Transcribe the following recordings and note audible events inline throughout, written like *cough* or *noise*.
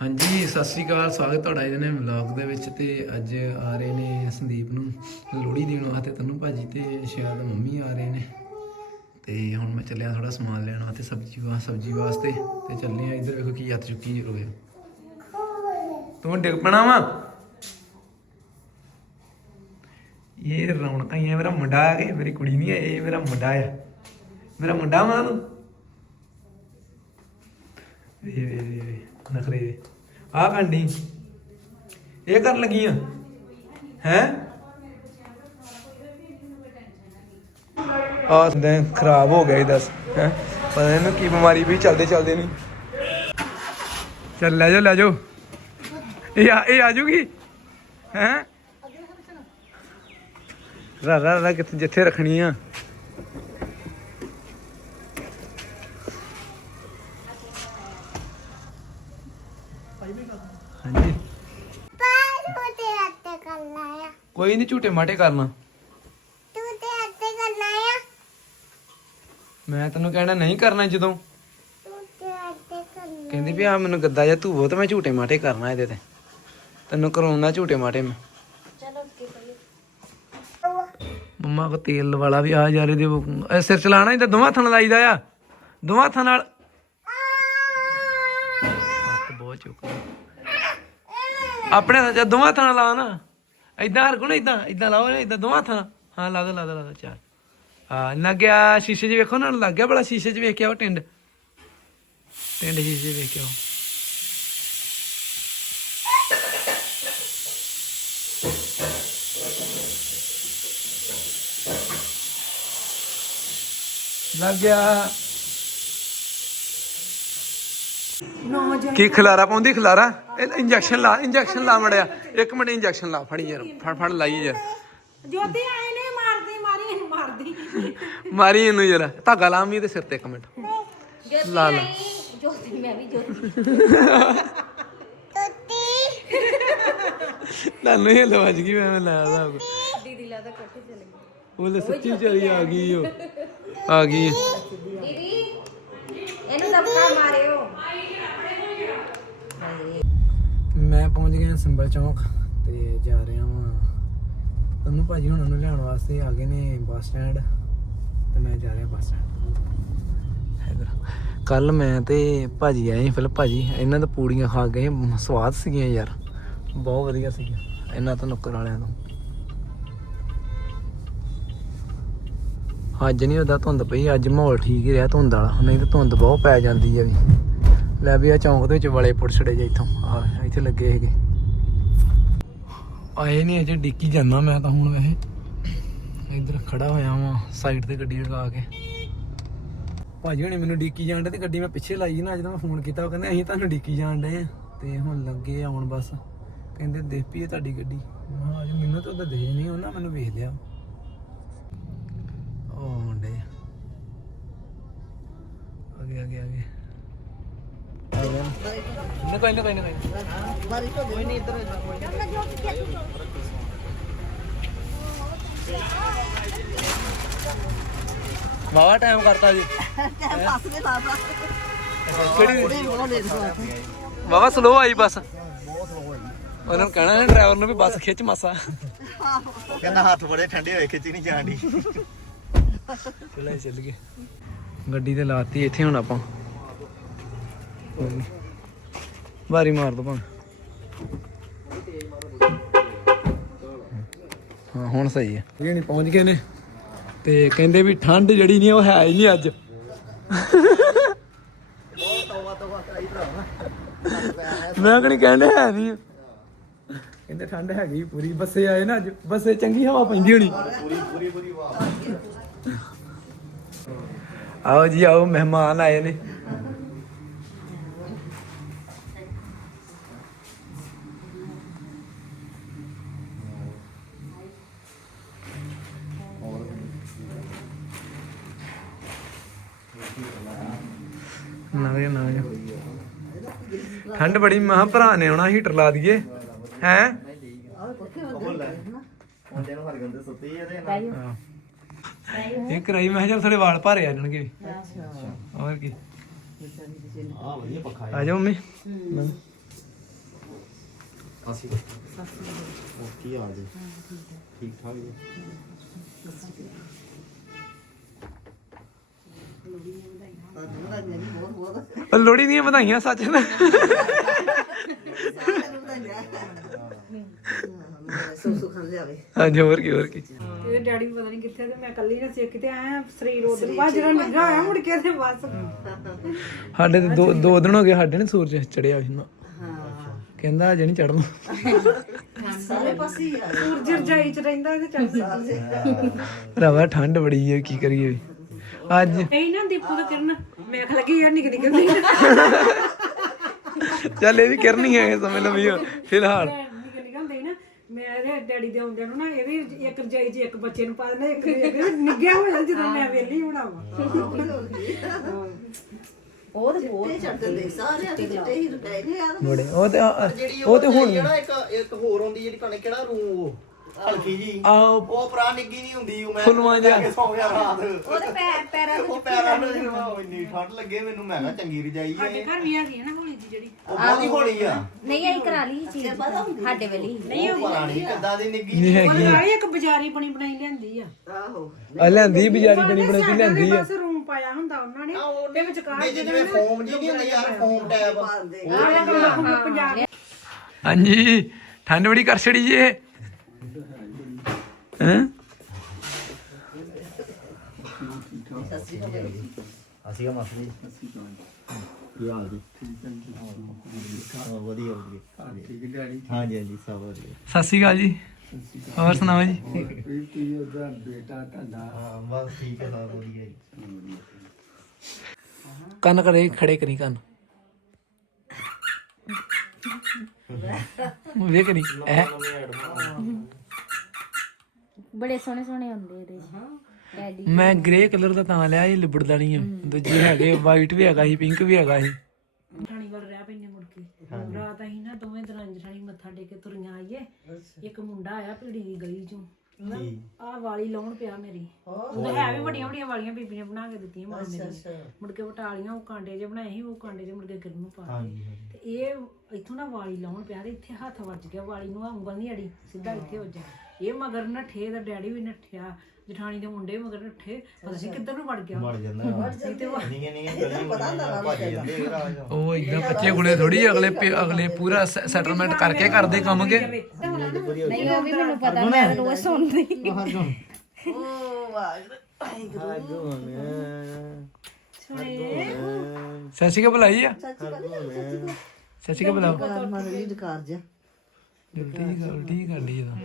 ਹਾਂਜੀ, ਸਤਿ ਸ੍ਰੀ ਅਕਾਲ, ਸਵਾਗਤ ਤੁਹਾਡਾ ਇਹਦੇ ਨੇ ਵਲੌਗ ਦੇ ਵਿੱਚ ਤੇ ਅੱਜ ਆ ਰਹੇ ਨੇ ਸੰਦੀਪ ਨੂੰ ਲੋਹੜੀ ਦੇਣ ਵਾਸਤੇ, ਤੈਨੂੰ ਭਾਜੀ ਤੇ ਸ਼ਾਇਦ ਮੰਮੀ ਆ ਰਹੇ ਨੇ। ਤੇ ਹੁਣ ਮੈਂ ਚੱਲਿਆ ਥੋੜਾ ਸਮਾਨ ਲੈਣ ਵਾਸਤੇ, ਸਬਜ਼ੀ ਵਾ, ਸਬਜ਼ੀ ਵਾਸਤੇ ਤੇ ਚੱਲੇ ਆ ਇੱਧਰ ਵੇਖੋ ਕੀ ਹੱਥ ਚੁੱਕੀ ਰੋਏ ਤੂੰ ਡਿੱਗ ਪਣਾ ਵਾ। ਇਹ ਰੌਣਕਾਂ ਹੀ ਆ, ਮੇਰਾ ਮੁੰਡਾ ਆ ਗਿਆ ਮੇਰੀ ਕੁੜੀ ਨਹੀਂ ਹੈ ਇਹ ਮੇਰਾ ਮੁੰਡਾ ਆ। ਮੇਰਾ ਮੁੰਡਾ ਵਾ ਨੂੰ ਵੇ ਵੇ ਵੇ। ਨਖਰੇ। ਵੇ ਆ ਕੰਡੀ ਇਹ ਕਰਨ ਲੱਗੀ ਆ? ਹੈ? ਆ ਦਿਨ ਖਰਾਬ ਹੋ ਗਿਆ ਇਹ ਦੱਸ। ਹੈ? ਪਤਾ ਨਹੀਂ ਕੀ ਬਿਮਾਰੀ ਵੀ ਚਲਦੇ ਚਲਦੇ ਨਹੀਂ ਚੱਲ ਲੈ ਜਾਓ ਲੈ ਜਾਓ। ਇਹ ਆ ਇਹ ਆ ਜੂਗੀ? ਹੈ? ਰਾ ਰਾ ਰਾ ਕਿੱਥੇ ਜਿੱਥੇ ਰੱਖਣੀ ਆ। ਝੂਟੇ ਮਾਟੇ ਕਰਨਾ। ਤੂੰ ਤੇ ਹੱਥੇ ਕਰਨਾ ਆ। ਮੈਂ ਤੈਨੂੰ ਕਹਿਣਾ ਨਹੀਂ ਕਰਨਾ ਜਦੋਂ। ਤੂੰ ਤੇ ਹੱਥੇ ਕਰਨਾ ਕਹਿੰਦੀ ਵੀ ਆ ਮੈਨੂੰ ਗੱਦਾ ਜਾਂ ਧੂਵੋ ਤੇ ਮੈਂ ਝੂਟੇ ਮਾਟੇ ਕਰਨਾ ਇਹਦੇ ਤੇ। ਤੈਨੂੰ ਕਰਾਉਣਾ ਝੂਟੇ ਮਾਟੇ ਮੈਂ। ਮੰਮਾ ਕੋ ਤੇਲ ਵਾਲਾ ਵੀ ਆ ਜਾ ਦੇ ਇਹ ਸਿਰ ਚਲਾਣਾ ਇਹਦਾ ਦੋਵਾਂ ਹੱਥਾਂ ਨਾਲ ਲਾਈਦਾ ਆ। ਦੋਵਾਂ ਹੱਥਾਂ ਨਾਲ। ਹੱਥ ਬਹੁਤ ਚੁੱਕ ਆਪਣੇ ਹੱਥਾਂ ਚ ਦੋਵਾਂ ਹੱਥਾਂ ਨਾਲ ਲਾ ਨਾ। ਇਦਾਂ ਹਰ ਕੋਣ ਇਦਾਂ ਇਦਾਂ ਲਾਓ ਨਾ ਇਦਾਂ ਦੋਵਾਂ ਹੱਥਾਂ ਨਾਲ ਹਾਂ ਲਾ ਦੋ ਲਾ ਦੋ ਲਾ ਦੋ ਚਾਰ। ਹਾਂ ਲੱਗ ਗਿਆ ਸ਼ੀਸ਼ੇ 'ਚ ਵੇਖੋ ਨਾ ਲੱਗ ਗਿਆ ਬੜਾ ਸ਼ੀਸ਼ੇ 'ਚ ਵੇਖ ਕੇ ਆਓ ਟਿੰਡ। ਟਿੰਡ ਸ਼ੀਸ਼ੇ 'ਚ ਵੇਖ ਕੇ ਲੱਗ ਗਿਆ। ਕੀ ਖਲਾਰਾ ਪਾਉਂਦੀ ਖਲਾਰਾ? ਇਹ ਇੰਜੈਕਸ਼ਨ ਲਾ ਇੰਜੈਕਸ਼ਨ ਲਾ ਮੜਿਆ। ਇੱਕ ਮਿੰਟ ਇੰਜੈਕਸ਼ਨ ਲਾ ਫੜੀ ਯਾਰ ਫੜ ਫੜ ਲਾਈ ਯਾਰ। ਜੋਤੀ ਆਏ ਨੇ ਮਾਰਦੀ ਮਾਰੀ ਇਹਨੂੰ ਮਾਰਦੀ। ਮਾਰੀ ਇਹਨੂੰ ਯਾਰ ਧਾਗਾ ਲਾਵੀਂ ਤੇ ਸਿਰ ਤੇ ਇੱਕ ਮਿੰਟ। ਲਾ ਲਾ। ਜੋਤੀ ਮੈਂ ਵੀ ਜੋਤੀ। ਤੁੱਤੀ ਤੁਹਾਨੂੰ ਇਹ ਲਵਾਜ ਗਈ ਮੈਂ ਲਾਇਆ ਦਾ ਦੀਦੀ ਲਾਦਾ ਕੋਠੇ ਚਲੇ ਗਈ ਉਹ ਲੈ ਸੱਚੀ ਵਿਚਾਰੀ ਆ ਗਈ ਉਹ ਆ ਗਈ। ਦੀਦੀ ਇਹਨੂੰ ਦਬਕਾ ਮਾਰਿਓ। ਮੈਂ ਪਹੁੰਚ ਗਿਆ ਸੰਭਲ ਚੌਂਕ ਤੇ ਜਾ ਰਿਹਾ ਵਾਂ। ਤੈਨੂੰ ਭਾਜੀ ਹੁਣਾਂ ਨੂੰ ਲੈਣ ਵਾਸਤੇ ਆ ਗਏ ਨੇ ਬੱਸ ਸਟੈਂਡ ਤੇ ਮੈਂ ਜਾ ਰਿਹਾ ਬੱਸ ਸਟੈਂਡ। ਕੱਲ ਮੈਂ ਤੇ ਭਾਜੀ ਆਏ ਫਿਰ ਭਾਜੀ, ਇਹਨਾਂ ਦਾ ਪੂੜੀਆਂ ਖਾ ਗਏ ਸਵਾਦ ਸੀਗੀਆਂ ਯਾਰ, ਬਹੁਤ ਵਧੀਆ ਸੀਗੀਆਂ, ਇਹਨਾਂ ਤੋਂ ਨੁੱਕਰ ਵਾਲਿਆਂ ਤੋਂ। ਅੱਜ ਨਹੀਂ ਉਹਦਾ ਧੁੰਦ ਪਈ, ਅੱਜ ਮਾਹੌਲ ਠੀਕ ਹੀ ਰਿਹਾ ਧੁੰਦ ਵਾਲਾ, ਨਹੀਂ ਤਾਂ ਧੁੰਦ ਬਹੁਤ ਪੈ ਜਾਂਦੀ ਹੈ ਵੀ। ਲੈ ਵੀ ਆ ਚੌਂਕ ਦੇ ਵਿੱਚ ਵਲੇ ਪੁਰਛੜੇ ਜੇ ਇੱਥੋਂ। ਆ ਇੱਥੇ ਲੱਗੇ ਹੈਗੇ। ਆਏ ਨਹੀਂ ਅਜੇ, ਡਿੱਕੀ ਜਾਂਦਾ ਮੈਂ ਤਾਂ ਹੁਣ ਵੈਸੇ। ਇੱਧਰ ਖੜਾ ਹੋਇਆ ਵਾਂ ਸਾਈਡ ਤੇ ਗੱਡੀ ਲਗਾ ਕੇ। ਭਾਜੀ ਹੁਣੇ ਮੈਨੂੰ ਡਿੱਕੀ ਜਾਣ ਤੇ ਗੱਡੀ ਮੈਂ ਪਿੱਛੇ ਲਾਈ ਨਾ ਜਦੋਂ ਮੈਂ ਫੋਨ ਕੀਤਾ, ਉਹ ਕਹਿੰਦੇ ਅਸੀਂ ਤੁਹਾਨੂੰ ਡਿੱਕੀ ਜਾਣ ਡੇ ਆ। ਤੇ ਹੁਣ ਲੱਗੇ ਆਉਣ ਬਸ। ਕਹਿੰਦੇ ਦੇਖ ਪਈ ਤੁਹਾਡੀ ਗੱਡੀ। ਮੈਂ ਅਜੇ ਮੈਨੂੰ ਤਾਂ ਉਹਦਾ ਦੇਖ ਨਹੀਂ ਉਹਨਾਂ ਮੈਨੂੰ ਵੇਖ ਲਿਆ। ਉਹ ਆਉਣ ਡੇ ਅੱਗੇ ਅੱਗੇ। ਕੋਈ ਨਾ। ਵਾਵਾ ਟਾਈਮ ਕਰਤਾ ਜੀ ਕਿਹੜੀ? ਵਾਵਾ ਸਲੋ ਆਈ ਬੱਸ। ਉਹਨਾਂ ਨੂੰ ਕਹਿਣਾ ਹੈ ਡਰਾਈਵਰ ਨੂੰ ਵੀ ਬੱਸ ਖਿੱਚ ਮਾਸਾ। ਕਹਿੰਦਾ ਹੱਥ ਬੜੇ ਠੰਡੇ ਹੋਏ ਖਿੱਚੀ ਨਹੀਂ ਜਾਂਦੀ ਚਲੇ ਚੱਲ ਗਏ ਗੱਡੀ ਤੇ ਲਾਤੀ ਇੱਥੇ ਹੁਣ ਆਪਾਂ। ਕੋਈ ਨੀ। ਵਾਰੀ ਮਾਰ ਦੋ ਭਾਂ ਹਾਂ ਹੁਣ ਸਹੀ ਹੈ। ਇਹ ਨਹੀਂ ਪਹੁੰਚ ਗਏ ਨੇ। ਤੇ ਕਹਿੰਦੇ ਵੀ ਠੰਡ ਜਿਹੜੀ ਨਹੀਂ ਉਹ ਹੈ ਹੀ ਨਹੀਂ ਅੱਜ। ਮੈਂ ਕਿਹੜੀ ਕਹਿੰਦੇ ਹੈ ਨਹੀਂ। ਕਹਿੰਦੇ ਠੰਡ ਹੈਗੀ ਪੂਰੀ ਬੱਸੇ ਆਏ ਨਾ ਅੱਜ। ਬੱਸੇ ਚੰਗੀ ਹਵਾ ਪੈਂਦੀ ਹੋਣੀ। ਆਓ ਜੀ ਆਓ ਮਹਿਮਾਨ ਆਏ ਨੇ। ਨਵੇਂ ਨਵੇਂ। ਠੰਡ ਬੜੀ ਮਹਾ ਭਰਾ ਨੇ ਆਉਣਾ ਹੀਟਰ ਲਾ ਦਈਏ। ਹੈ? ਇਹ ਕਰਾਈ ਮੈਂ ਕਿਹਾ ਚੱਲ ਥੋੜੇ ਵਾਲ ਭਾਰੇ ਆ ਜਾਣਗੇ। ਹੋਰ ਕੀ? ਆ ਵਧੀਆ ਪੱਖਾ ਆ ਜਾਓ ਮੰਮੀ। ਅਸੀਂ ਉਹ ਕੀ ਹਾਲ ਜੀ? ਠੀਕ ਠਾਕ ਜੀ? ਲੋੜੀ ਦੀਆਂ ਵਧਾਈਆਂ ਸੱਚ ਨਾ। ਹਾਂਜੀ ਹੋਰ ਕੀ ਹੋਰ ਕੀ? ਇਹਦੇ ਡੈਡੀ ਪਤਾ ਨਹੀਂ ਕਿੱਥੇ ਤੇ ਮੈਂ ਇਕੱਲੀ ਨੇ ਸਿੱਖ ਤੇ ਆਇਆ ਸਰੀਰ ਉਧਰ ਬਾਅਦ ਜਿਹੜਾ ਨਿੱਘਾ ਹੋਇਆ ਮੁੜ ਕੇ ਤੇ ਬਸ। ਸਾਡੇ ਤੇ ਦੋ ਦੋ ਦਿਨ ਹੋ ਗਏ ਸਾਡੇ ਨੇ ਸੂਰਜ ਚੜਿਆ ਸੀ ਨਾ। ਕਹਿੰਦਾ ਅਜੇ ਨਹੀਂ ਚੜਨਾ। ਸੂਰਜ ਰਜਾਈ ਚ ਰਹਿੰਦਾ ਤੇ ਚੱਲਦਾ ਭਰਾਵਾ ਠੰਡ ਬੜੀ ਹੈ ਕੀ ਕਰੀਏ? ਅੱਜ। ਨਹੀਂ ਨਾ ਦੀਪੂ ਦਾ ਕਿਰਨ। ਮੇਖ ਲੱਗੀ ਯਾਰ ਨਿਕ ਨਿਕ ਨਹੀਂ ਚੱਲ ਇਹ ਵੀ ਕਰਨੀ ਹੈ ਸਮਝ ਲਓ ਵੀ ਫਿਲਹਾਲ। ਨਿਕ ਨਿਕ ਹੁੰਦੇ ਨਾ ਮੈਂ ਡੈਡੀ ਦੇ ਆਉਂਦਿਆਂ ਨੂੰ ਨਾ ਇਹਦੀ ਇੱਕ ਰਜਾਈ 'ਚ ਇੱਕ ਬੱਚੇ ਨੂੰ ਪਾ ਦਿੰਦਾ ਇੱਕ ਇੱਕ ਨਿੱਗਿਆ ਹੋ ਜਾਂਦਾ ਜਦੋਂ ਮੈਂ ਵੇਲੀ ਬਣਾਵਾਂ ਉਹ ਤੇ ਬਹੁਤ ਚੜਦੇ ਸਾਰੇ ਆ। ਚਿੱਟੇ ਹੀ ਰੁਪਏ ਨੇ ਯਾਰ ਬੜੇ ਉਹ ਤੇ ਉਹ ਤੇ ਹੁਣ ਜਿਹੜਾ ਇੱਕ ਇੱਕ ਹੋਰ ਹੁੰਦੀ ਜਿਹੜੀ ਕਣੇ ਕਿਹੜਾ ਰੂ ਉਹ। ਹਲਕੀ ਜੀ। ਆਹ ਉਹ ਭਰਾ ਨਿੱਗੀ ਨਹੀਂ ਹੁੰਦੀ ਉਹ ਮੈਂ ਫੁੱਲਵਾਂ ਜਿਹਾ। ਲੈ ਕੇ ਸੌਂ ਗਿਆ ਰਾਤ। ਉਹਦੇ ਪੈਰ ਪੈਰਾਂ ਉਹ ਪੈਰਾਂ ਨੂੰ ਇੰਨੀ ਠੰਡ ਲੱਗੇ ਮੈਨੂੰ ਮੈਂ ਕਿਹਾ ਚੰਗੀ ਰਜਾਈ ਹੈ ਘਰ ਵੀ ਹੈਗੀ ਹੈ ਨਾ ਹੋਲੀ ਦੀ ਜਿਹੜੀ। ਉਹ ਬਹੁਤੀ ਹੋਣੀ ਆ। ਨਹੀਂ ਆਈ ਕਰਾ ਲਈ ਚੀਜ਼। ਸਾਡੇ ਵੇਲੇ ਨਹੀਂ ਉਹ ਪਤਾ ਨਹੀਂ ਕਿੱਦਾਂ ਦੀ ਨਿੱਗੀ ਨਹੀਂ ਉਹ ਹੈਗੀ। ਨਾਲੇ ਇੱਕ ਬਾਜ਼ਾਰੀ ਬਣੀ ਬਣਾਈ ਲਿਆਂਦੀ ਆ। ਆਹੋ। ਆ ਲਿਆਂਦੀ ਬਿਜਾਰੀ ਬਣੀ ਬਣੀ ਕੇ ਲਿਆਂਦੀ ਆ। ਬਸ ਰੂਮ ਪਾਇਆ ਹੁੰਦਾ ਉਹਨਾਂ ਨੇ। ਤੇ ਵਿਚਕਾਰ ਵਿੱਚ ਜਿਵੇਂ ਫੋਮ ਜੀ ਨਹੀਂ ਹੁੰਦੀ ਯਾਰ ਫੋਮ ਪੰਜਾਬ ਹਾਂਜੀ ਠੰਡ ਬੜੀ ਕਰ ਛੜੀ ਜੇ ਹੈ? ਅਸੀਂ ਆ ਜੀ ਕੀ ਹਾਲ ਜੀ। ਹਾਂ ਵਧੀਆ ਵਧੀਆ। ਠੀਕ ਹੈ ਡੈਡੀ ਹਾਂਜੀ ਹਾਂਜੀ ਸਭ ਵਧੀਆ। ਸਤਿ ਸ਼੍ਰੀ ਅਕਾਲ ਜੀ। ਹੋਰ ਸੁਣਾਓ ਜੀ? ਹਾਂ ਬਸ ਠੀਕ ਹੈ ਸਭ ਵਧੀਆ ਜੀ। ਕੰਨ ਕਰੇ ਖੜੇ ਕਰੀ ਕੰਨ। *laughs* ਵੇਖ ਨਹੀਂ ਐ ਬੜੇ ਸੋਹਣੇ ਸੋਹਣੇ ਹੁੰਦੇ ਇਹਦੇ। ਡੈਡੀ ਮੈਂ ਗ੍ਰੇ ਕਲਰ ਦਾ ਤਾਂ ਲਿਆ ਇਹ ਲਿਬੜਦਾ ਨਹੀਂ ਆ ਦੂਜੇ ਹੈਗੇ ਵਾਈਟ ਵੀ ਹੈਗਾ ਸੀ ਪਿੰਕ ਵੀ ਹੈਗਾ ਸੀ। ਠਾਣੀ ਵੱਲ ਰਹਿ ਪੈਨੇ ਮੁੜ ਕੇ। ਰਾਤ ਅਸੀਂ ਨਾ ਦੋਵੇਂ ਦਰਾਂ ਜਠਾਣੀ ਮੱਥਾ ਟੇਕ ਕੇ ਤੁਰੀਆਂ ਆਈਏ। ਇੱਕ ਮੁੰਡਾ ਆਇਆ ਭੀੜੀ ਦੀ ਗਲੀ ਚੋਂ। ਜੀ। ਆਹ ਵਾਲੀ ਲਾਉਣ ਪਿਆ ਮੇਰੀ। ਉਹ ਹੈ ਵੀ ਵੱਡੀਆਂ ਵੱਡੀਆਂ ਵਾਲੀਆਂ ਬੀਬੀ ਨੇ ਬਣਾ ਕੇ ਦਿੱਤੀਆਂ ਮਾਂ ਮੇਰੀ। ਨੇ। ਮੁੜ ਕੇ ਵਟਾਲੀਆਂ ਉਹ ਕਾਂਡੇ ਜੇ ਬਣਾਏ ਸੀ ਉਹ ਕਾਂਡੇ ਜੇ ਮੁੜ ਕੇ ਗਿਰਨ ਨੂੰ ਪਾ ਹਾਂਜੀ ਤੇ ਇਹ ਇੱਥੋਂ ਨਾ ਵਾਲੀ ਲਾਉਣ ਪਿਆ ਤੇ ਇੱਥੇ ਹੱਥ ਵੱਜ ਗਿਆ ਵਾਲੀ ਨੂੰ ਆਹ ਉਂਗਲ ਨਹੀਂ ਅੜੀ ਸਿੱਧਾ ਇੱਥੇ ਵੱਜਿਆ। ਇਹ ਮਗਰ ਨੱਠੇ ਦਾ ਡੈਡੀ ਵੀ ਨੱਠਿਆ ਜਠਾਣੀ ਦੇ ਮੁੰਡੇ ਮਗਰ ਨੱਠੇ ਪਤਾ ਨਹੀਂ ਕਿੱਧਰ ਨੂੰ ਵੜ ਗਿਆ। ਮਰ ਜਾਂਦਾ। ਨਿੱਕੇ ਨਿੱਕੇ ਗਲੀ ਪਤਾ ਭੱਜ ਜਾਂਦੇ ਫਿਰ ਆ ਜਾ ਉਹ ਇਦਾਂ ਬੱਚੇ ਕੋਲੇ ਥੋੜੀ ਅਗਲੇ ਪੇ- ਅਗਲੇ ਪੂਰਾ ਸੈਟਲਮੈਂਟ ਕਰਕੇ ਕਰਦੇ ਕੰਮ ਕੇ। ਨਹੀਂ ਉਹ ਵੀ ਮੈਨੂੰ ਪਤਾ ਮੈਂ ਰੋਜ਼ ਸੁਣਦੀ। ਉਹ ਵਾਹ ਸਤਿ ਸ਼੍ਰੀ ਅਕਾਲ ਬੁਲਾਈ ਆ। ਸੱਚੀ ਗੱਲ ਹੈ, ਸੱਚੀ ਗੱਲ ਸਤਿ ਸ਼੍ਰੀ ਅਕਾਲ ਬੁਲਾਓ ਕਾਰ ਮਨ ਰੀਡ ਕਰ ਜਾ ਉਲਟੀ ਕਰ ਉਲਟੀ ਕਰ ਲਈ ਜਦੋਂ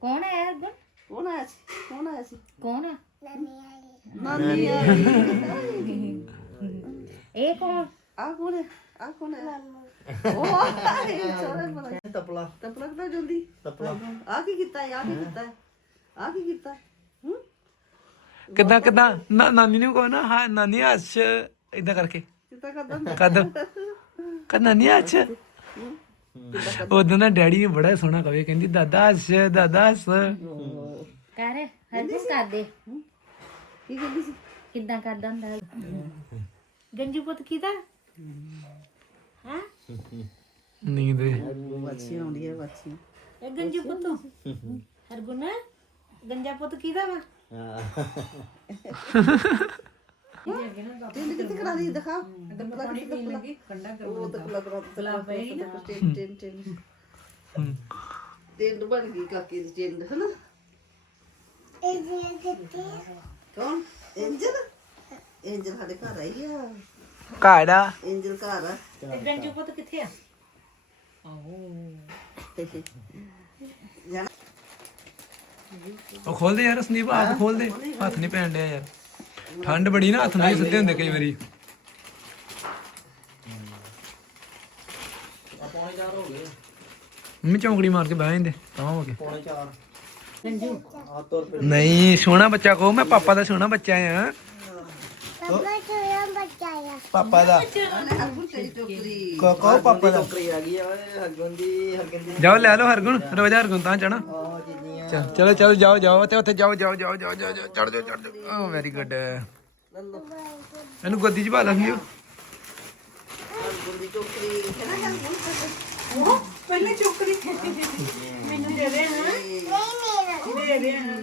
ਕੌਣ ਹੈ ਅਰਗੁਣ ਕੌਣ ਆਇਆ ਸੀ? ਕੌਣ ਆਇਆ ਸੀ? ਕੌਣ ਹੈ ਨਾਨੀ ਆ ਇਹ ਕੌਣ? ਆ ਕੌਣ ਹੈ? ਆ ਕੌਣ ਹੈ? ਉਹ ਆਏ ਚੋਰੇ ਬਣਾ ਤਪਲਾ। ਤਪਲਾ ਕਿੱਦਾਂ ਜਲਦੀ ਤਪਲਾ। ਆ ਕੀ ਕੀਤਾ ਆ ਕੀ ਕੀਤਾ ਆ ਕੀ ਕੀਤਾ ਹੂੰ? ਕਿੱਦਾਂ ਕਿੱਦਾਂ? ਨਾ- ਨਾਨੀ ਨੂੰ ਕਹੋ ਨਾ ਹਾਂ ਨਾਨੀ ਹੱਸ ਇਦਾਂ ਕਰਕੇ। ਕਿੱਦਾਂ? ਕਦ ਕਦ ਨਾਨੀ ਹੱਸ ਉਦੋਂ ਨਾ ਡੈਡੀ ਨੇ ਬੜਾ ਸੋਹਣਾ ਕਵੇ ਕਹਿੰਦੀ ਦਾਦਾ ਹੱਸ ਦਾਦਾ ਹੱਸ। ਕਰ ਹਰਗੁਣ ਕਰ ਦੇ। ਕੀ ਕਹਿੰਦੀ ਸੀ? ਕਿੱਦਾਂ ਕਰਦਾ ਹੁੰਦਾ? ਗੰਜੂ ਪੁੱਤ ਕਿਦਾ ਹਾਂ? ਨੀਂਦ ਦੇ ਬੱਚੀ ਆਉਂਦੀ ਹੈ ਬੱਚੀ ਇਹ ਗੰਜੀ ਪੁੱਤ। ਹਰਗੁਣ ਗੰਜਾ ਪੁੱਤ ਕਿਹਦਾ ਵਾ? ਕਿੱਥੇ ਕਰਾ ਦੀ ਦਿਖਾ ਪਾਣੀ ਪੀਣ ਲੱਗੀ ਕੰਡਾ ਕਰ ਉਹ ਤਾਂ ਲੱਗ ਰਿਹਾ ਤਲਾ ਪਈ ਨਾ ਟਿੰਡ ਟਿੰਡ ਟਿੰਡ ਟਿੰਡ ਬਣ ਗਈ ਕਾਕੀ ਦੀ ਟਿੰਡ ਹੈ ਨਾ ਇਹ ਜੀ ਕੌਣ ਐਂਜਲ ਐਂਜਲ ਸਾਡੇ ਘਰ ਆਈ ਆ? ਕਾੜਾ ਐਂਜਲ ਘਰ ਆ ਤੇ ਗੰਜੂ ਪੁੱਤ ਕਿੱਥੇ ਆ ਉਹ ਖੋਲ ਦੇ ਯਾਰ, ਸੰਦੀਪ ਹੱਥ ਖੋਲ ਦੇ ਹੱਥ ਨਹੀਂ ਪੈਣ ਡਿਆ ਯਾਰ। ਠੰਡ ਬੜੀ ਨਾ ਹੱਥ ਨਹੀਂ ਸਿੱਧੇ ਹੁੰਦੇ ਕਈ ਵਾਰੀ। ਪੌਣੇ ਚਾਰ ਹੋ ਗਏ। ਮੰਮੀ ਚੌਂਕੜੀ ਮਾਰ ਕੇ ਬਹਿ ਜਾਂਦੇ ਤਾਂ ਹੋ ਗਏ। ਪੌਣੇ ਆ ਤੁਰ ਨਹੀਂ ਸੋਹਣਾ ਬੱਚਾ ਕਹੋ ਮੈਂ ਪਾਪਾ ਦਾ ਸੋਹਣਾ ਬੱਚਾ ਆ। ਪਾਪਾ ਦਾ। ਟੋਕਰੀ ਕਹੋ ਪਾਪਾ ਦਾ। ਟੋਕਰੀ ਆ ਗਈ ਆ ਓਏ ਹਰਗੁਣ ਦੀ ਹਰਗੁਣ ਦੀ ਜਾਓ ਲੈ ਲਓ ਹਰਗੁਣ। ਰੋਜ਼ਾ ਹਰਗੁਣ ਤਾਂ ਚਣਾ ਚੱਲ ਚਲੋ ਚਲੋ ਜਾਓ ਜਾਓ ਤੇ ਉੱਥੇ ਜਾਓ ਜਾਓ ਜਾਓ ਜਾਓ ਜਾਓ ਚੜ ਜਾਓ ਚੜ ਜਾਓ। ਓ ਵੈਰੀ ਗੁੱਡ ਇਹਨੂੰ ਗੋਦੀ ਚ ਪਾ ਲਾਂਗੇ ਟੋਕਰੀ ਹੈ ਨਾ ਉਹ ਪਹਿਲੇ ਲਈ ਮੈਨੂੰ ਦੇ ਦੇ ਹਾਂ ਦੇ ਦੇ ਹਾਂ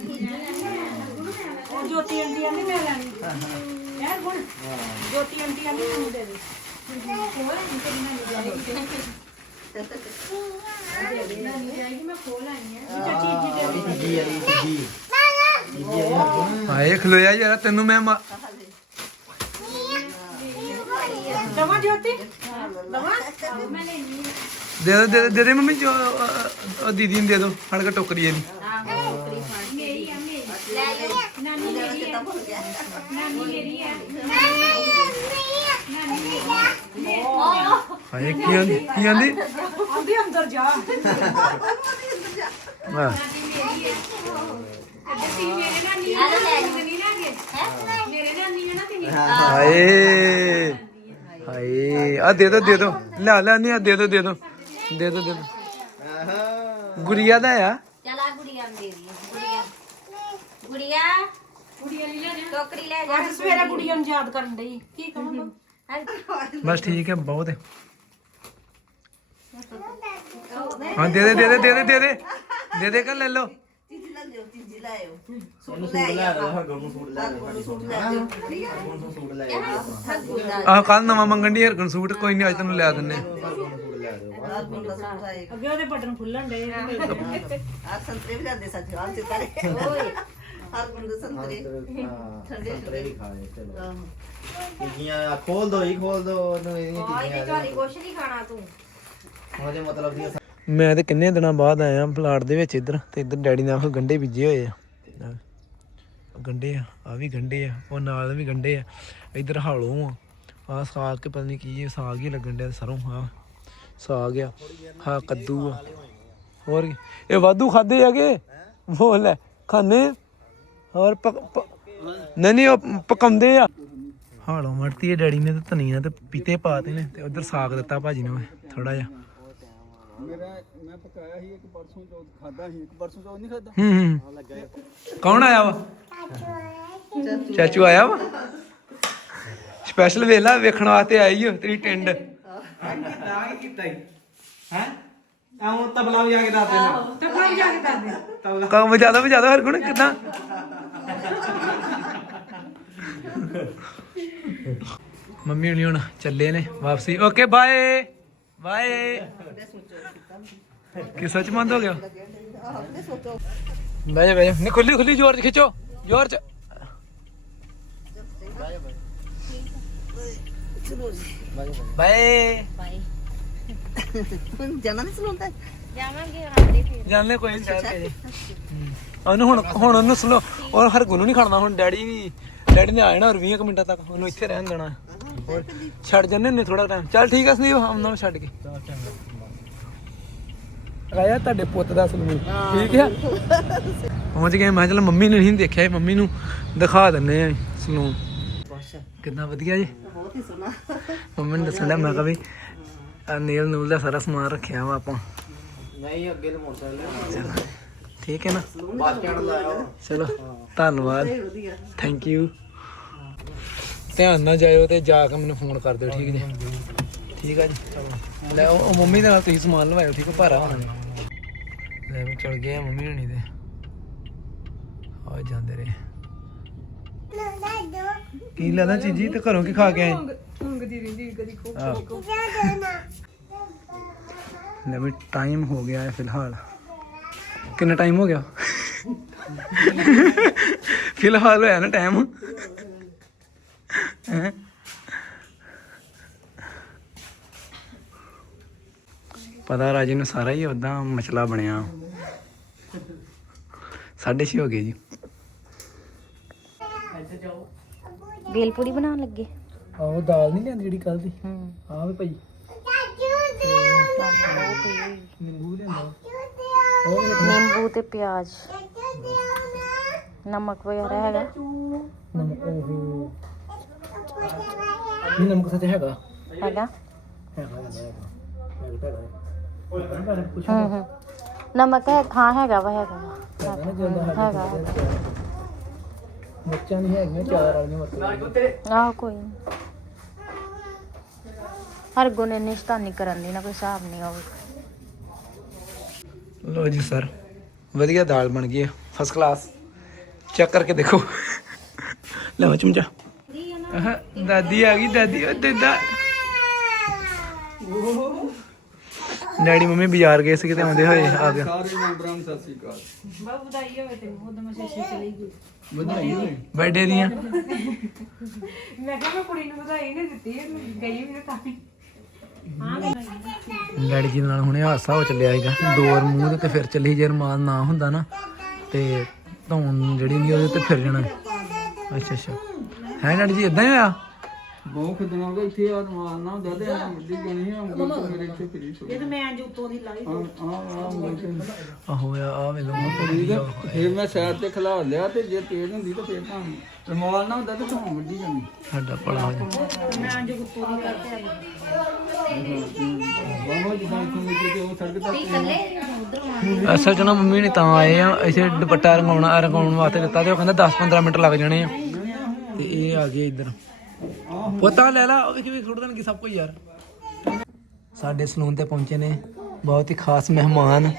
ਉਹ ਜੋਤੀ ਆਂਟੀ ਆਂਦੀ ਮੈਂ ਲੈਣੀ ਯਾਰ ਗੁਣ ਜੋਤੀ ਆਂਟੀ ਆਂਦੀ ਮੈਨੂੰ ਦੇ ਦੇ। ਜੀ ਆਈ ਜੀ ਹਾਏ ਖਲੋਇਆ ਯਾਰ ਤੈਨੂੰ ਮੈਂ ਮਾ- ਦਵਾ ਜੋਤੀ? ਦਵਾ? ਦੇ ਦੋ ਦੇ ਦੋ ਦੇ ਦੇ ਮੰਮੀ ਜੋ ਅ, ਅ, ਦੀਦੀ ਨੂੰ ਦੇ ਦੋ। ਫੜ ਕੇ ਟੋਕਰੀ ਇਹਦੀ। ਹਾਏ ਕੀ ਆਂਦੀ? ਕੀ ਆਂਦੀ? ਆਂਦੀ ਅੰਦਰ ਜਾ। ਵਾਹ। ਹਾਏ। ਹਾਏ ਆ ਦੇ ਦੋ ਦੇ ਦੋ। ਲੈ ਲੈ ਨਹੀਂ ਆ ਦੇ ਦੋ ਦੇ ਦੋ। ਦੇ ਦੋ ਦੇ ਦੋ। ਗੁੜੀਆ ਦਾ ਆ। ਚਲ ਆ ਗੁੜੀਆ ਨੂੰ ਦੇ ਦੀ ਗੁੜੀਆ। ਗੁੜੀਆ ਟੋਕਰੀ ਲੈ ਜਾ ਅੱਜ ਸਵੇਰੇ ਕੁੜੀਆਂ ਨੂੰ ਯਾਦ ਕਰਨ ਡਈ। ਕੀ ਕਹਾਂ ਬਸ ਠੀਕ ਹੈ ਬਹੁਤ ਹੈ। ਹਾਂ ਦੇ ਦੇ ਦੇ ਦੇ ਦੇ ਦੇ ਦੇ ਦੇ। ਦੇ ਦੇ ਕਰ ਲੈ ਲਓ। ਆਹ ਕੱਲ ਨਵਾਂ ਮੰਗਣ ਦੀ ਹਰਕਨ ਸੂਟ ਕੋਈ ਨਹੀਂ ਅੱਜ ਤੈਨੂੰ ਲਿਆ ਦਿੰਨੇ ਅੱਗੇ ਉਹਦੇ ਬਟਨ ਖੁੱਲਣ ਡੇ ਆ ਸੰਤਰੇ ਵੀ ਜਾਂਦੇ ਸੱਚ ਆਹ ਸਿਤਾਰੇ ਓਏ ਹਰ ਗੁੰਦੇ ਸੰਤਰੇ। ਹਾਂ ਠੰਡੇ ਸੰਤਰੇ ਵੀ ਖਾਣੇ ਚਲੋ। ਆਹੋ। ਟਿੱਕੀਆਂ ਖੋਲ ਦੋ ਹੀ ਖੋਲ ਦੋ ਉਹਨੂੰ ਇਹਦੀਆਂ ਟਿੱਕੀਆਂ ਘਾਲੀ ਕੁਛ ਨਹੀਂ ਖਾਣਾ ਤੂੰ। ਉਹਦੇ ਮਤਲਬ ਦੀਆਂ ਮੈਂ ਤੇ ਕਿੰਨੇ ਦਿਨਾਂ ਬਾਅਦ ਆਇਆ ਪਲਾਟ ਦੇ ਵਿੱਚ ਇੱਧਰ ਤੇ ਇੱਧਰ ਡੈਡੀ ਨਾਲ ਗੰਡੇ ਬੀਜੇ ਹੋਏ ਆ। ਆਹ ਗੰਡੇ ਆ ਆ ਵੀ ਗੰਡੇ ਆ ਉਹ ਨਾਲ ਵੀ ਗੰਡੇ ਆ। ਇੱਧਰ ਹਾਲੋਂ ਆ ਆ ਸਾਗ ਕੇ ਪਤਾ ਨਹੀਂ ਕੀ ਇਹ ਸਾਗ ਹੀ ਲੱਗਣ ਡਿਆ ਸਰੋਂ ਹਾਂ ਸਾਗ ਆ ਹਾਂ ਕੱਦੂ ਆ। ਹੋਰ ਕੀ? ਇਹ ਵਾਧੂ ਖਾਦੇ ਹੈਗੇ? ਬੋਲ ਲੈ ਖਾਣੇ ਹੋਰ ਪਕ ਪ- ਨਹੀਂ ਨਹੀਂ ਉਹ ਪਕਾਉਂਦੇ ਆ। ਹਾਲੋਂ ਮੜਤੀ ਹੈ ਡੈਡੀ ਨੇ ਤੇ ਧਨੀਆ ਤੇ ਪੀਤੇ ਪਾਤੇ ਨੇ ਤੇ ਉਧਰ ਸਾਗ ਦਿੱਤਾ ਭਾਜੀ ਨੇ ਥੋੜਾ ਜਿਹਾ। ਮੇਰਾ ਮੈਂ ਪਕਾਇਆ ਸੀ ਇੱਕ ਪਰਸੋਂ ਚੌਥ ਖਾਦਾ ਸੀ ਇੱਕ ਪਰਸੋਂ ਚੌਥ ਨਹੀਂ ਖਾਦਾ ਹੂੰ ਹੂੰ। ਕੌਣ ਆਇਆ ਵਾ? ਚਾਚੂ ਆਇਆ ਵਾ? ਸਪੈਸ਼ਲ ਵੇਲਾ ਵੇਖਣ ਵਾਸਤੇ ਆਈ ਹੋ ਤੇਰੀ ਟਿੰਡ। ਕਿਦਾਂ ਕੀਤਾ ਹੀ? ਹੈ ਆਉਂ ਤਬਲਾ ਵਜਾ ਕੇ ਦੱਸ ਦੇਣਾ। ਤਬਲਾ ਵੀ ਜਾ ਕੇ ਦੱਸ ਦੇ। ਤਬਲਾ ਕੰਮ ਵਜਾ ਦੋ ਵਜਾ ਦੋ ਹਰ ਗੁਣ ਕਿਦਾਂ? ਮੰਮੀ ਹੁਣੀ ਹੁਣ ਚੱਲੇ ਨੇ ਵਾਪਸੀ। ਓਕੇ ਬਾਏ ਬਾਏ ਕਿ ਸੱਚ ਮੰਦ ਹੋ ਗਿਆ? ਬਹਿ ਜਾ ਬਹਿ ਜਾ। ਨਹੀਂ ਖੁੱਲੀ ਖੁੱਲੀ ਜ਼ੋਰ ਚ ਖਿੱਚੋ ਜ਼ੋਰ ਚ। ਬਾਏ ਹੁਣ ਜਾਣਾ ਨਹੀਂ ਸੁਣਾਉਂਦਾ ਜਾਵਾਂਗੇ ਰਾਤੇ ਫਿਰ। ਜਾਣੇ ਕੋਈ ਨਹੀਂ ਚਾਹ ਕੇ ਉਹਨੂੰ ਹੁਣ ਹੁਣ ਉਹਨੂੰ ਸੁਣੋ। ਔਰ ਹਰ ਗੁੰਨੂ ਨਹੀਂ ਖੜਨਾ ਹੁਣ ਡੈਡੀ ਵੀ ਡੈਡੀ ਨੇ ਆ ਜਾਣਾ ਔਰ 20 ਕੁ ਮਿੰਟਾਂ ਤੱਕ। ਉਹਨੂੰ ਇੱਥੇ ਰਹਿਣ ਦੇਣਾ। ਹੋਰ ਛੱਡ ਜੰਨੇ ਨੇ ਥੋੜਾ ਟਾਈਮ ਚੱਲ ਠੀਕ ਆ ਸੰਦੀਪ ਹਮ ਨਾਲ ਛੱਡ ਕੇ। ਰਾਇਆ ਤੁਹਾਡੇ ਪੁੱਤ ਦਾ ਸਲੂਨ ਠੀਕ ਆ? ਪਹੁੰਚ ਗਏ। ਮੈਂ ਕਿਹਾ ਚੱਲ ਮੰਮੀ ਨੇ ਨਹੀਂ ਦੇਖਿਆ ਮੰਮੀ ਨੂੰ ਦਿਖਾ ਦਿੰਨੇ ਆ ਸਲੂਨ ਕਿੰਨਾ ਵਧੀਆ ਜੀ। ਬਹੁਤ ਹੀ ਸੋਹਣਾ। ਮੰਮੀ ਨੇ ਦੱਸਣ ਮੈਂ ਕਿਹਾ ਵੀ ਆਹ ਨੇਲ ਨੂਲ ਦਾ ਸਾਰਾ ਸਮਾਨ ਰੱਖਿਆ ਵਾ ਆਪਾਂ। ਨਹੀਂ ਅੱਗੇ ਤੇ ਮੋਟਰਸਾਈਕਲ ਠੀਕ ਹੈ ਨਾ? ਬੱਸ ਸਟੈਂਡ ਲਾਇਆ ਚਲੋ ਧੰਨਵਾਦ। ਥੈਂਕ ਯੂ ਧਿਆਨ ਨਾਲ ਜਾਇਓ ਤੇ ਜਾ ਕੇ ਮੈਨੂੰ ਫੋਨ ਕਰ ਦਿਓ ਠੀਕ ਜੀ? ਠੀਕ ਆ ਜੀ। ਲੈ ਉਹ ਮੰਮੀ ਦੇ ਨਾਲ ਤੁਸੀਂ ਸਮਾਨ ਲਵਾਇਓ ਠੀਕ ਹੈ ਭਾਰਾ ਹੋਣਾ। ਲੈ ਵੀ ਚਲ ਗਏ ਆ ਮੰਮੀ ਹੋਣੀ ਤੇ ਆ ਜਾਂਦੇ ਰਹੇ। ਕੀ ਲੈਦਾ ਚੀਜੀ? ਤੇ ਘਰੋਂ ਕੀ ਖਾ ਕੇ ਆਏ? ਉਂਗਦੀ ਰਹਿੰਦੀ ਕਦੀ ਖੋ ਲੈ ਵੀ ਟਾਈਮ ਹੋ ਗਿਆ ਹੈ ਫਿਲਹਾਲ। ਕਿੰਨਾ ਟਾਈਮ ਹੋ ਗਿਆ? ਫਿਲਹਾਲ ਹੋਇਆ ਨਾ ਟਾਈਮ ਹੈਂ? ਪਤਾ ਰਾਜੇ ਨੂੰ ਸਾਰਾ ਹੀ ਉਦਾਂ ਮਸਲਾ ਬਣਿਆ। ਸਾਢੇ ਛੇ ਹੋ ਗਏ ਜੀ। ਬੇਲਪੂੜੀ ਬਣਾਉਣ ਲੱਗੇ। ਆਹ ਦਾਲ ਨਹੀਂ ਲਿਆਂਦੀ ਜਿਹੜੀ ਕੱਲ ਦੀ। ਹੂੰ। ਆਹ ਵੀ ਭਾਈ। ਨਿੰਬੂ ਲਿਆਂਦਾ। ਨਿੰਬੂ ਤੇ ਪਿਆਜ਼। ਨਮਕ ਵਗੈਰਾ ਹੈਗਾ। ਨਮਕ ਉਹ ਨਹੀਂ ਨਮਕ ਸੱਚ ਹੈਗਾ। ਹੈਗਾ? ਹੈਗਾ ਹੈਗਾ ਹੈਗਾ। ਹੈਗਾ ਹੈਗਾ। ਕੁਛ ਹੂੰ ਹੂੰ। ਨਮਕ ਹੈ ਹਾਂ ਹੈਗਾ ਵਾ ਹੈਗਾ ਵਾ। ਹੈਗਾ ਬੱਚਾ ਨਹੀਂ ਹੈਗੀਆਂ ਚਾਰ ਵਾਲੀਆਂ ਮਤਲਬ ਆਹ ਕੋਈ ਨੀ। ਹਰਗੁਣ ਨੇ ਨਿਸ਼ਤਾਨੀ ਕਰਨ ਦੀ ਨਾ ਕੋਈ ਹਿਸਾਬ ਨਹੀਂ ਹੋਵੇ ਲੋ ਜੀ ਸਰ ਵਧੀਆ ਦਾਲ ਬਣ ਗਈ ਹੈ ਫਸਟ ਕਲਾਸ ਚੈੱਕ ਕਰਕੇ ਦੇਖੋ। ਲਓ ਚਮਚਾ। ਆਹ, ਦਾਦੀ ਆ ਗਈ ਦਾਦੀ ਉਹ ਦੇਦਾ ਡੈਡੀ ਮੰਮੀ ਬਾਜ਼ਾਰ ਗਏ ਸੀ ਕਿਤੇ ਆਉਂਦੇ ਹੋਏ ਆ ਗਿਆ। ਸਾਰੇ ਮੈਂਬਰਾਂ ਨੂੰ ਸਤਿ ਸ੍ਰੀ ਅਕਾਲ। ਬਾਬੂ ਵਧਾਈ ਹੋਵੇ ਤੈਨੂੰ ਉਹਦਾ ਮੈਂ ਸ਼ੀਸ਼ੇ ਚਲੀ ਗਈ। ਵਧਾਈ ਹੋਵੇ। ਬਰਥਡੇ ਦੀਆਂ। ਮੈਂ ਕਿਹਾ ਮੈਂ ਕੁੜੀ ਨੂੰ ਵਧਾਈ ਨਹੀਂ ਦਿੱਤੀ ਗਈ ਵੀ ਤਾਂ ਡੈਡੀ ਜੀ ਨਾਲ ਹੁਣੇ ਹਾਸਾ ਹੋ ਚੱਲਿਆ ਸੀਗਾ। ਦੋ ਵਾਰ ਮੂੰਹ ਦੇ ਤੇ ਫਿਰ ਚੱਲੀ ਜੇ ਰਮਾਨ ਨਾ ਹੁੰਦਾ ਨਾ। ਤੇ ਧੌਣ ਜਿਹੜੀ ਨਹੀਂ ਉਹਦੇ ਤੇ ਫਿਰ ਜਾਣਾ। ਅੱਛਾ ਅੱਛਾ। ਹੈ ਡੈਡੀ ਜੀ ਇਦਾਂ ਹੀ ਹੋਇਆ? ਬਹੁਤ ਖਦਨਾ ਹੋ ਗਿਆ ਇੱਥੇ ਆ ਮਾਰਨਾ ਦਦੇ ਆ ਮੁੱਢੀ ਗਣੀ ਆ ਉਂਗਲ ਤੇ ਮੇਰੇ ਇੱਥੇ ਫਰੀ ਸੋ ਇਹ ਤਾਂ ਮੈਂ ਅੱਜ ਉੱਤੋਂ ਦੀ ਲਾਈ ਆ ਆ ਆ ਤੇ ਆਹੋ ਆ ਆ ਵੇਲੋ ਫਿਰ ਮੈਂ ਸਾਈਡ ਤੇ ਖਿਲਾ ਲਿਆ ਤੇ ਜੇ ਤੇਜ਼ ਹੁੰਦੀ ਤਾਂ ਫਿਰ ਤਾਂ ਰਮਾਲ ਨਾ ਹੁੰਦਾ ਤਾਂ ਧੋਂ ਵੱਡੀ ਜਾਣੀ ਸਾਡਾ ਭਲਾ ਹੋ ਜਾਏ ਮੈਂ ਅੱਜ ਦੀ ਕਰਕੇ ਆਈ। ਬਾਬਾ ਜਿੱਦਾਂ ਨਿਕਲ ਕੇ ਉਹ ਸੜਕ ਤੱਕ ਅਸਲ ਚ ਨਾ ਮੰਮੀ ਨੇ ਤਾਂ ਆਏ ਆ ਇਸੇ ਦੁਪੱਟਾ ਰੰਗਾਉਣਾ ਰੰਗਾਉਣ ਵਾਸਤੇ ਦਿੱਤਾ ਤੇ ਉਹ ਕਹਿੰਦਾ 10-15 ਮਿੰਟ ਲੱਗ ਜਾਣੇ ਆ। ਤੇ ਇਹ ਆ ਗਏ ਇੱਧਰ। ਪਤਾ ਲੈ ਲਾ ਉਹ ਵੀ ਕਿਵੇਂ ਸੁੱਟ ਦੇਣਗੇ ਸਭ ਕੁਝ ਯਾਰ। ਸਾਡੇ ਸਲੂਨ ਤੇ ਪਹੁੰਚੇ ਨੇ ਬਹੁਤ ਹੀ ਖਾਸ ਮਹਿਮਾਨ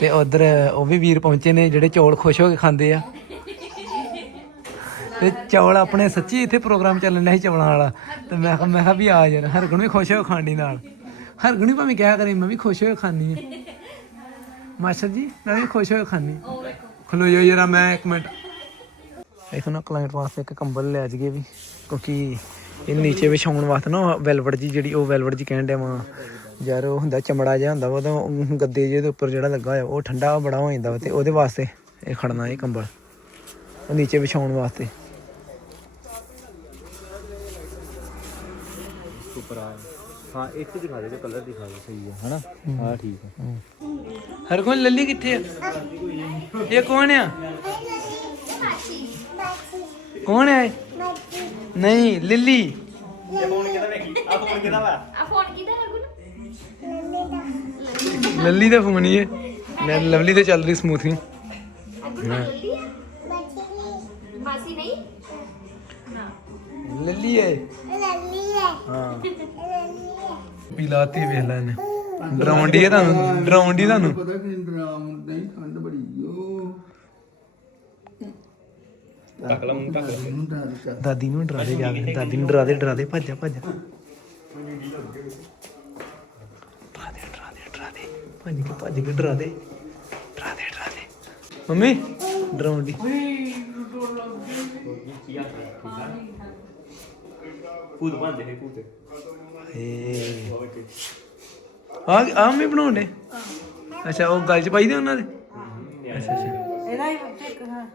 ਤੇ ਉਧਰ ਉਹ ਵੀ ਵੀਰ ਪਹੁੰਚੇ ਨੇ ਜਿਹੜੇ ਚੌਲ ਖੁਸ਼ ਹੋ ਕੇ ਖਾਂਦੇ ਆ। ਤੇ ਚੌਲ ਆਪਣੇ ਸੱਚੀ ਇੱਥੇ ਪ੍ਰੋਗਰਾਮ ਚੱਲਣ ਡਿਆ ਸੀ ਚੌਲਾਂ ਵਾਲਾ। ਤੇ ਮੈਂ ਕਿਹਾ ਮੈਂ ਕਿਹਾ ਵੀ ਆ ਯਾਰ ਹਰਗੁਣ ਵੀ ਖੁਸ਼ ਹੋ ਕੇ ਖਾਣੀ ਨਾਲ। ਹਰਗੁਣ ਵੀ ਭਾਵੇਂ ਕਿਹਾ ਕਰੇ, ਮੈਂ ਵੀ ਖੁਸ਼ ਹੋ ਕੇ ਖਾਣੀ ਹੈ। ਮਾਸਟਰ ਜੀ, ਮੈਂ ਵੀ ਖੁਸ਼ ਹੋ ਕੇ ਖਾਣੀ ਖਲੋ ਜਾਓ ਜਰਾ, ਮੈਂ ਇੱਕ ਮਿੰਟ। ਇਥੋਂ ਨਾ ਕਲਾਇੰਟ ਵਾਸਤੇ ਇੱਕ ਕੰਬਲ ਲੈ ਜਗੇ ਵੀ, ਕਿਉਂਕਿ ਇਹ ਨੀਚੇ ਵਿਛਾਉਣ ਵਾਸਤੇ ਨਾ ਵੈਲਵਟ ਜੀ ਜਿਹੜੀ, ਉਹ ਵੈਲਵਟ ਜੀ ਕਹਿਣ ਡਿਆ ਯਾਰ, ਉਹ ਹੁੰਦਾ ਚਮੜਾ ਜਿਹਾ ਹੁੰਦਾ ਵਾ, ਉਹਦਾ ਗੱਦੇ ਜਿਹੇ ਦੇ ਉੱਪਰ ਜਿਹੜਾ ਲੱਗਾ ਹੋਇਆ, ਉਹ ਠੰਡਾ ਬੜਾ ਹੋ ਜਾਂਦਾ ਵਾ ਤੇ ਉਹਦੇ ਵਾਸਤੇ ਇਹ ਖੜਨਾ ਇਹ ਕੰਬਲ। ਉਹ ਨੀਚੇ ਵਿਛਾਉਣ ਵਾਸਤੇ। ਹਾਂ। ਇੱਕ ਦਿਖਾ ਦੇ ਜੋ ਕਲਰ ਦਿਖਾ ਦੇ। ਸਹੀ ਹੈ ਹਨਾ? ਹਾਂ। ਠੀਕ ਹੈ। ਹਰ ਕੋਈ ਲੱਲੀ ਕਿੱਥੇ ਆ? ਇਹ ਕੌਣ ਆ? ਕੌਣ ਹੈ? ਨਹੀਂ ਲਿੱਲੀ। ਆ ਫੋਨ ਕਿਹਦਾ ਹਰਗੁਣ ਲੱਲੀ ਦਾ ਫੋਨ ਹੀ ਹੈ। ਮੈਂ ਲਵਲੀ ਤੇ ਚੱਲ ਰਹੀ ਸਮੂਥਿੰਗ ਲੱਲੀ ਆ। ਮਾਸੀ ਨਹੀਂ? ਲੱਲੀ ਹੈ। ਹੈ। ਪਿਲਾਤੀ ਵੇਖ ਲੈ ਇਹਨੇ। ਡਰਾਉਂਦੀ ਹੈ ਤੁਹਾਨੂੰ? ਡਰਾਉਂਦੀ ਤੁਹਾਨੂੰ? ਪਤਾ ਕਿ ਡਰਾਮ ਨਹੀਂ ਠੰਡ ਬੜੀ ਓ ਟੱਕ ਲਾ ਮੂੰਹ ਟੱਕ ਦਾਦੀ ਨੂੰ ਡਰਾ ਦੇ ਜਾ ਕੇ ਦਾਦੀ ਨੂੰ ਡਰਾ ਦੇ ਡਰਾ ਦੇ। ਭੱਜ ਜਾ ਭੱਜ ਜਾ। ਡਰਾ ਦੇ ਡਰਾ ਦੇ ਡਰਾ ਦੇ। ਭੱਜ ਕੇ ਭੱਜ ਕੇ ਡਰਾ ਦੇ। ਡਰਾ ਦੇ ਡਰਾ ਦੇ। ਮੰਮੀ ਡਰਾਉਂਦੀ ਕੂਦ ਬੰਦੇ ਹੈ ਕੂਦ ਏ। ਆ ਆ ਮੈਂ ਬਣਾਉਂਦੇ ਅੱਛਾ ਉਹ ਗੱਲ ਚ ਪਾਈ ਦੇ ਉਹਨਾਂ ਦੇ? ਅੱਛਾ ਅੱਛਾ। ਇਹਦਾ ਹੀ ਇੱਕ ਹਾਂ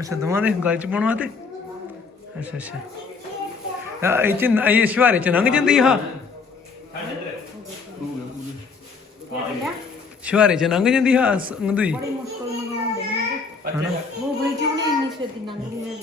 ਅੱਛਾ ਦੋਵਾਂ ਦੇ ਗੱਲ ਚ ਪਾਉਣ ਵਾਸਤੇ? ਅੱਛਾ ਅੱਛਾ। ਆ ਇਹ ਚ ਇਹ ਸ਼ਵਾਰੇ ਚ ਲੰਘ ਜਾਂਦੀ ਹਾਂ ਸ਼ਵਾਰੇ ਚ ਲੰਘ ਜਾਂਦੀ ਹਾਂ ਸੰਗਦੂਈ ਬੜੀ ਮੁਸ਼ਕਲ ਮੰਗਾਉਂਦੇ ਨੇ ਉਹ ਬੜੀ ਕਿਉਂ ਨਹੀਂ ਇੰਨੀ ਛੇਤੀ ਲੰਘਦੀ ਹੈ